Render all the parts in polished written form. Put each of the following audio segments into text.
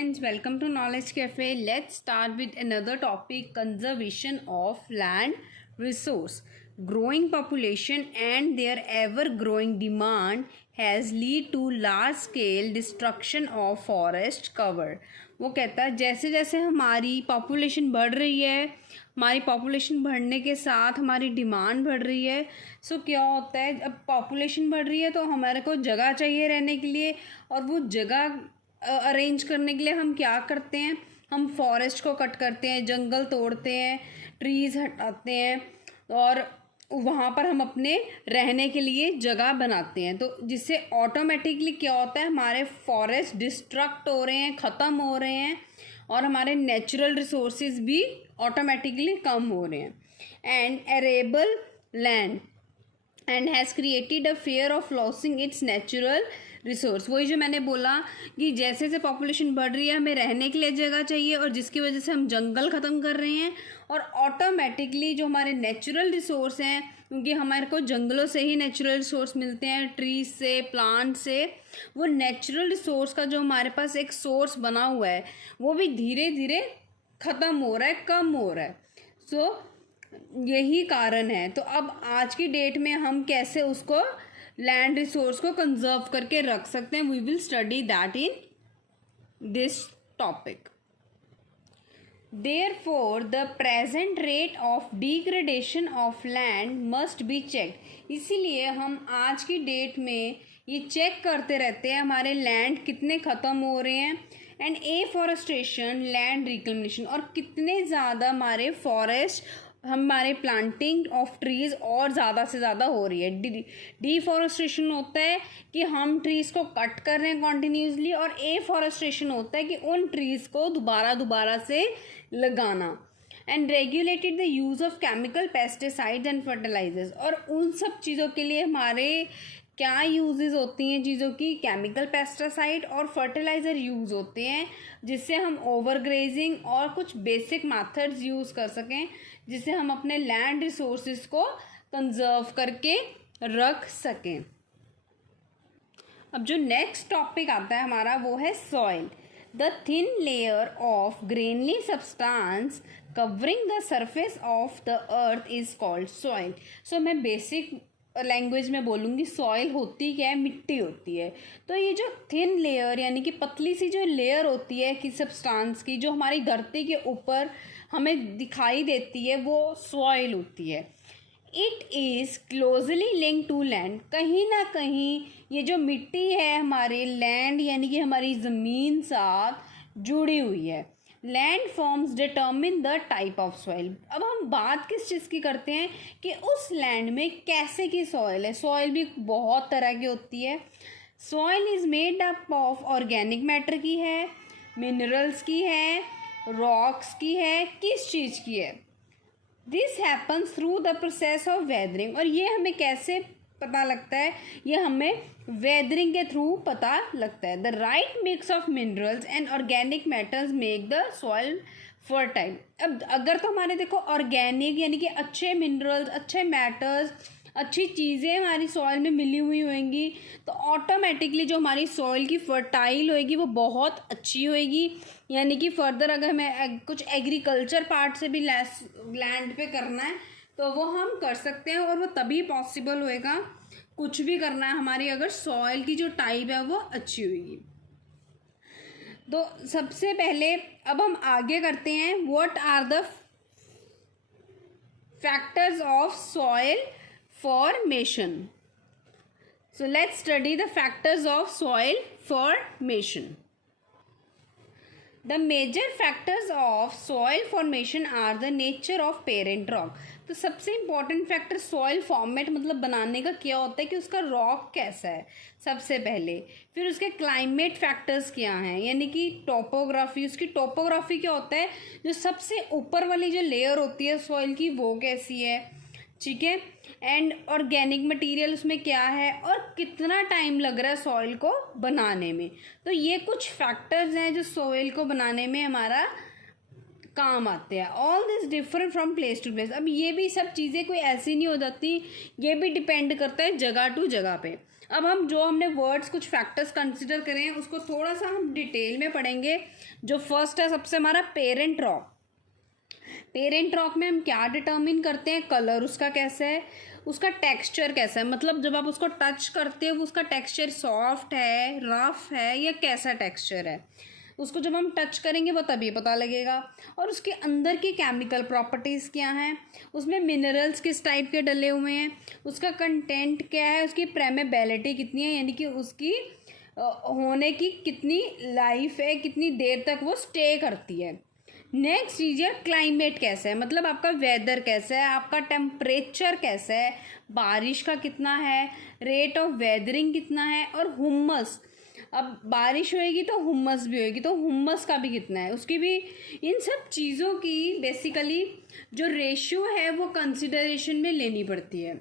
friends, welcome to Knowledge Cafe. Let's start with another topic, conservation of land resource. Growing population and their ever growing demand has lead to large scale destruction of forest cover. वो कहता है जैसे जैसे हमारी population बढ़ रही है, हमारी पॉपुलेशन बढ़ने के साथ हमारी डिमांड बढ़ रही है. सो क्या होता है, अब पॉपुलेशन बढ़ रही है तो हमारे को जगह चाहिए रहने के लिए, और वो जगह अरेंज करने के लिए हम क्या करते हैं, हम फॉरेस्ट को कट करते हैं, जंगल तोड़ते हैं, ट्रीज़ हटाते हैं और वहाँ पर हम अपने रहने के लिए जगह बनाते हैं. तो जिससे ऑटोमेटिकली क्या होता है, हमारे फॉरेस्ट डिस्ट्रक्ट हो रहे हैं, ख़त्म हो रहे हैं और हमारे नेचुरल रिसोर्सेज भी ऑटोमेटिकली कम हो रहे हैं. And arable land and has created a fair of losing it's natural resource. वही जो मैंने बोला कि जैसे जैसे पॉपुलेशन बढ़ रही है हमें रहने के लिए जगह चाहिए, और जिसकी वजह से हम जंगल ख़त्म कर रहे हैं और ऑटोमेटिकली जो हमारे नेचुरल रिसोर्स हैं, क्योंकि हमारे को जंगलों से ही नेचुरल रिसोर्स मिलते हैं, ट्रीज से, प्लांट से, वो नेचुरल रिसोर्स का जो हमारे पास एक सोर्स बना हुआ है वो भी धीरे धीरे ख़त्म हो रहा है, कम हो रहा है. यही कारण है. तो अब आज की डेट में हम कैसे उसको लैंड रिसोर्स को कंजर्व करके रख सकते हैं, we will study that in this topic. Therefore, the present rate of degradation of land must be checked. इसीलिए हम आज की डेट में ये चेक करते रहते हैं हमारे लैंड कितने ख़त्म हो रहे हैं, एंड एफॉरेस्टेशन, लैंड रिकलमेशन, और कितने ज़्यादा हमारे फॉरेस्ट, हमारे प्लांटिंग ऑफ ट्रीज़ और ज़्यादा से ज़्यादा हो रही है. डिफॉरेस्टेशन होता है कि हम ट्रीज़ को कट कर रहे हैं कॉन्टीन्यूसली, और एफॉरेस्टेशन होता है कि उन ट्रीज़ को दोबारा से लगाना. And regulated the use of chemical pesticides and fertilisers. और उन सब चीज़ों के लिए हमारे क्या यूजेस होती हैं चीज़ों की, केमिकल पेस्टिसाइड और फर्टिलाइज़र यूज़ होते हैं, जिससे हम ओवरग्रेजिंग और कुछ बेसिक मेथड्स यूज़ कर सकें, जिससे हम अपने लैंड रिसोर्सेज को कंजर्व करके रख सकें. अब जो नेक्स्ट टॉपिक आता है हमारा वो है soil. The thin layer of grainy substance covering the surface of the earth is called soil. So मैं बेसिक लैंग्वेज में बोलूँगी, सॉइल होती क्या है, मिट्टी होती है. तो ये जो थिन लेयर यानी कि पतली सी जो लेयर होती है कि सब्सटेंस की, जो हमारी धरती के ऊपर हमें दिखाई देती है, वो सॉइल होती है. It is closely link to land. कहीं ना कहीं ये जो मिट्टी है हमारे लैंड यानी कि हमारी ज़मीन साथ जुड़ी हुई है. Land forms determine the type of soil. अब हम बात किस चीज़ की करते हैं कि उस लैंड में कैसे की सॉइल है. सॉइल भी बहुत तरह की होती है. Soil is made up of organic matter की है, मिनरल्स की है, रॉक्स की है, किस चीज़ की है. This happens through the process of weathering. और ये हमें कैसे पता लगता है, ये हमें वेदरिंग के थ्रू पता लगता है. The right mix of minerals and organic matters make the soil fertile. अब अगर तो हमारे देखो ऑर्गेनिक यानी कि अच्छे मिनरल्स, अच्छे मैटर्स, अच्छी चीज़ें हमारी सॉइल में मिली हुई होंगी, तो ऑटोमेटिकली जो हमारी सॉइल की फर्टाइल होएगी वो बहुत अच्छी होएगी. यानी कि फर्दर अगर हमें कुछ एग्रीकल्चर पार्ट से भी लैंड पे करना है तो वो हम कर सकते हैं, और वो तभी पॉसिबल होएगा कुछ भी करना है हमारी अगर सॉइल की जो टाइप है वो अच्छी होगी. तो सबसे पहले अब हम आगे करते हैं, what are the factors of soil formation. So let's study the factors of soil formation. The major factors of soil formation are the nature of parent rock. तो सबसे इम्पॉर्टेंट फैक्टर सॉइल फॉर्मेट मतलब बनाने का क्या होता है कि उसका रॉक कैसा है सबसे पहले. फिर उसके क्लाइमेट फैक्टर्स क्या हैं, यानी कि टोपोग्राफी. उसकी टोपोग्राफी क्या होता है, जो सबसे ऊपर वाली जो लेयर होती है सॉइल की वो कैसी है, ठीक है. एंड ऑर्गेनिक मटेरियल उसमें क्या है, और कितना टाइम लग रहा है सॉइल को बनाने में. तो ये कुछ फैक्टर्स हैं जो सॉइल को बनाने में हमारा काम आते हैं. All this different from place to place. अब ये भी सब चीज़ें कोई ऐसी नहीं हो जाती, ये भी डिपेंड करता है जगह टू जगह पे. अब हम जो हमने वर्ड्स कुछ फैक्टर्स कंसिडर करे हैं उसको थोड़ा सा हम डिटेल में पढ़ेंगे। जो फर्स्ट है सबसे हमारा पेरेंट रॉक। पेरेंट रॉक में हम क्या डिटर्मिन करते हैं, कलर उसका कैसा है, उसका टेक्सचर कैसा है, मतलब जब आप उसको टच करते हो उसका टेक्सचर सॉफ्ट है, रफ है या कैसा टेक्सचर है, उसको जब हम टच करेंगे वो तभी पता लगेगा। और उसके अंदर की केमिकल प्रॉपर्टीज़ क्या हैं, उसमें मिनरल्स किस टाइप के डले हुए हैं, उसका कंटेंट क्या है, उसकी प्रेमेबिलिटी कितनी है, यानी कि उसकी होने की कितनी लाइफ है, कितनी देर तक वो स्टे करती है। नेक्स्ट चीज़ है क्लाइमेट कैसा है, मतलब आपका वेदर कैसा है, आपका टेम्परेचर कैसा है, बारिश का कितना है, रेट ऑफ वेदरिंग कितना है, और हुमस, अब बारिश होएगी तो हुमस भी होएगी, तो हुमस का भी कितना है, उसकी भी, इन सब चीज़ों की बेसिकली जो रेशियो है वो कंसिडरेशन में लेनी पड़ती है।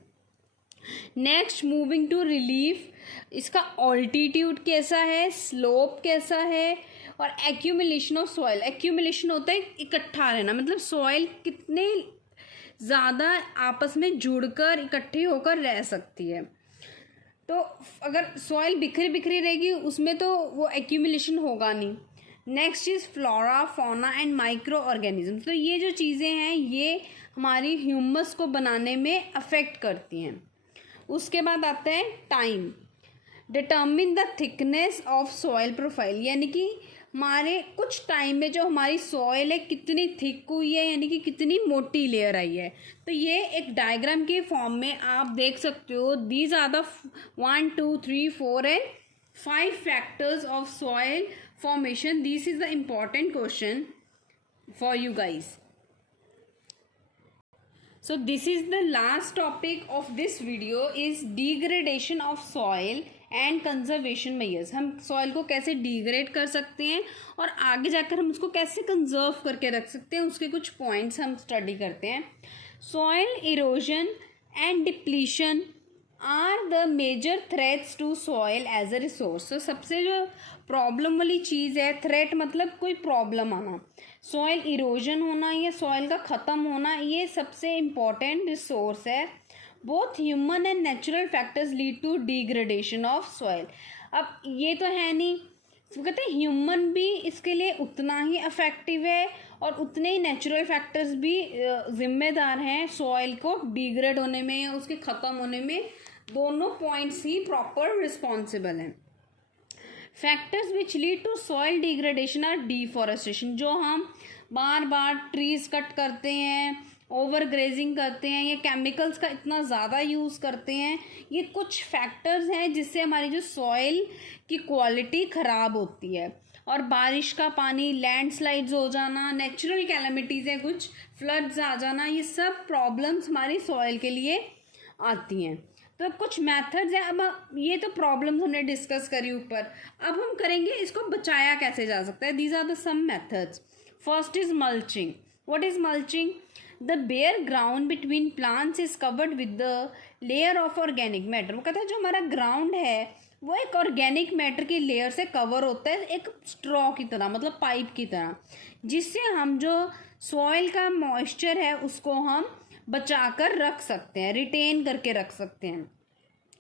नेक्स्ट मूविंग टू रिलीफ, इसका ऑल्टीट्यूड कैसा है, स्लोप कैसा है, और एक्यूमुलेशन ऑफ सॉइल। एक्यूमुलेशन होता है इकट्ठा रहना, मतलब सॉइल कितने ज़्यादा आपस में जुड़कर इकट्ठी होकर रह सकती है। तो अगर सॉइल बिखरी बिखरी रहेगी उसमें तो वो एक्यूमुलेशन होगा नहीं। Next is flora, fauna and micro organism. तो ये जो चीज़ें हैं ये हमारी ह्यूमस को बनाने में अफेक्ट करती हैं। उसके बाद आता है time. Determine the thickness of soil profile, यानी कि हमारे कुछ टाइम में जो हमारी सॉइल है कितनी थिक हुई है, यानी कि कितनी मोटी लेयर आई है। तो ये एक डायग्राम के फॉर्म में आप देख सकते हो। These are the 1 2 3 4 and 5 factors of soil formation. This is the important question for you guys. So this is the last topic of this video is degradation of soil and conservation measures। हम soil को कैसे degrade कर सकते हैं और आगे जाकर हम उसको कैसे conserve करके रख सकते हैं, उसके कुछ points हम study करते हैं। Soil erosion and depletion are the major threats to soil as a resource। तो सबसे जो प्रॉब्लम वाली चीज़ है, थ्रेट मतलब कोई प्रॉब्लम आना, सॉइल इरोजन होना या सॉइल का ख़त्म होना, ये सबसे इम्पॉर्टेंट रिसोर्स है। Both human and natural factors lead to degradation of soil. अब ये तो है नहीं, तो कहते हैं ह्यूमन भी इसके लिए उतना ही अफेक्टिव है और उतने ही नेचुरल फैक्टर्स भी जिम्मेदार हैं सॉइल को डिग्रेड होने में या उसके ख़त्म होने में। दोनों पॉइंट्स ही प्रॉपर रिस्पॉन्सिबल हैं। Factors which lead to soil degradation are deforestation, जो हम बार बार ट्रीज़ कट करते हैं, ओवर ग्रेजिंग करते हैं या केमिकल्स का इतना ज़्यादा यूज़ करते हैं, ये कुछ फैक्टर्स हैं जिससे हमारी जो सॉइल की क्वालिटी ख़राब होती है। और बारिश का पानी, लैंडस्लाइड्स हो जाना, नेचुरल कैलेमिटीज़ हैं, कुछ फ्लड्स आ जाना, ये सब प्रॉब्लम्स हमारी सॉइल के लिए आती हैं। तो कुछ मेथड्स हैं। अब ये तो प्रॉब्लम्स हमने डिस्कस करी ऊपर, अब हम करेंगे इसको बचाया कैसे जा सकता है। These are the some methods. First is mulching. What is mulching? The bare ground between plants is covered with the layer of organic matter. वो कहता है जो हमारा ग्राउंड है वो एक ऑर्गेनिक मैटर की लेयर से कवर होता है, एक स्ट्रॉ की तरह, मतलब पाइप की तरह, जिससे हम जो सॉइल का मॉइस्चर है उसको हम बचा कर रख सकते हैं, रिटेन करके रख सकते हैं।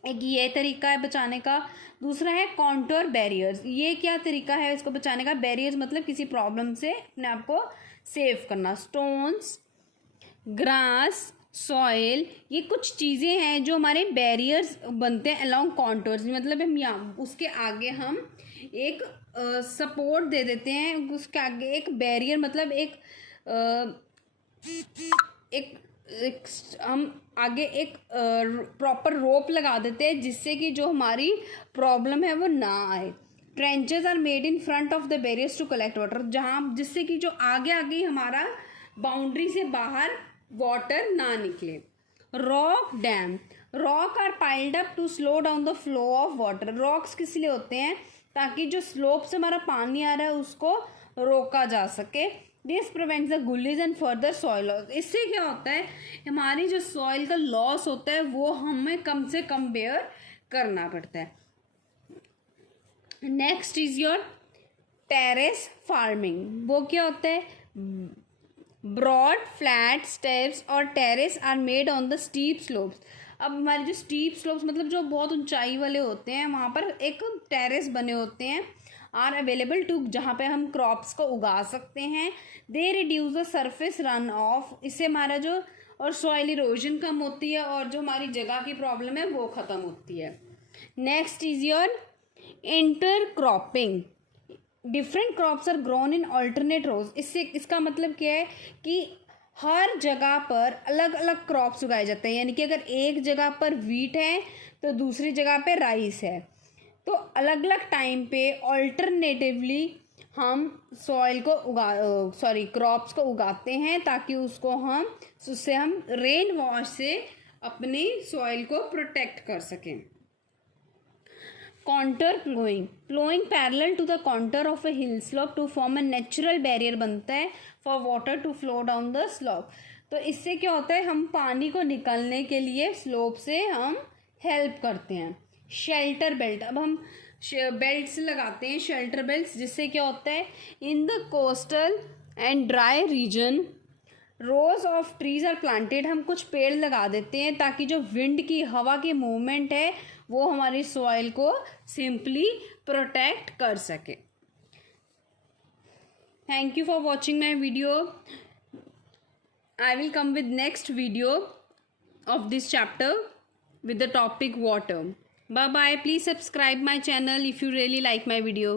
एक ये तरीका है बचाने का। दूसरा है कॉन्टूर बैरियर्स। ये क्या तरीका है इसको बचाने का? बैरियर्स मतलब किसी प्रॉब्लम से अपने आप को सेव करना। स्टोन्स, ग्रास, सॉइल, ये कुछ चीज़ें हैं जो हमारे बैरियर्स बनते हैं अलॉन्ग कॉन्टूर्स, मतलब हम यहाँ उसके आगे हम एक सपोर्ट दे देते हैं, उसके आगे एक बैरियर, मतलब एक हम आगे एक प्रॉपर रोप लगा देते हैं जिससे कि जो हमारी प्रॉब्लम है वो ना आए। Trenches are made in front of the barriers to collect water, जहाँ जिससे कि जो आगे आगे हमारा बाउंड्री से बाहर वाटर ना निकले। Rock dam, rock are piled up to slow down the flow of water. Rocks किस लिए होते हैं? ताकि जो स्लोप से हमारा पानी आ रहा है उसको रोका जा सके। This prevents the gullies and further soil loss. इससे क्या होता है, हमारी जो सॉइल का लॉस होता है वो हमें कम से कम बेयर करना पड़ता है। Next is your terrace farming. वो क्या होता है? ब्रॉड फ्लैट स्टेप्स और terrace are made on the steep slopes. अब हमारे जो स्टीप स्लोप्स मतलब जो बहुत ऊंचाई वाले होते हैं वहाँ पर एक टेरेस बने होते हैं आर अवेलेबल टू, जहाँ पे हम क्रॉप्स को उगा सकते हैं। They reduce the surface run of, इससे हमारा जो और सॉइल इरोजन कम होती है और जो हमारी जगह की प्रॉब्लम है वो ख़त्म होती है। Next is your intercropping. Different crops are grown in alternate rows. इससे इसका मतलब क्या है कि हर जगह पर अलग अलग क्रॉप्स उगाए जाते हैं, यानी कि अगर एक जगह पर वीट है तो दूसरी जगह पे राइस है, तो अलग अलग टाइम पे ऑल्टरनेटिवली हम सॉइल को क्रॉप्स को उगाते हैं ताकि उससे हम रेन वॉश से अपने सॉइल को प्रोटेक्ट कर सकें। Contour ploughing, ploughing parallel to the contour of a hill slope to form a natural barrier बनता है for water to flow down the slope. तो इससे क्या होता है, हम पानी को निकलने के लिए स्लोप से हम हेल्प करते हैं। शेल्टर बेल्ट, अब हम बेल्ट्स लगाते हैं, शेल्टर बेल्ट्स, जिससे क्या होता है in the coastal and dry region rows of trees are planted. हम कुछ पेड़ लगा देते हैं ताकि जो विंड की हवा की मूवमेंट है वो हमारी सॉइल को सिंपली प्रोटेक्ट कर सके। Thank you for watching my video. I will come with next video of this chapter with the topic water. Bye bye. Please subscribe my channel if you really like my video.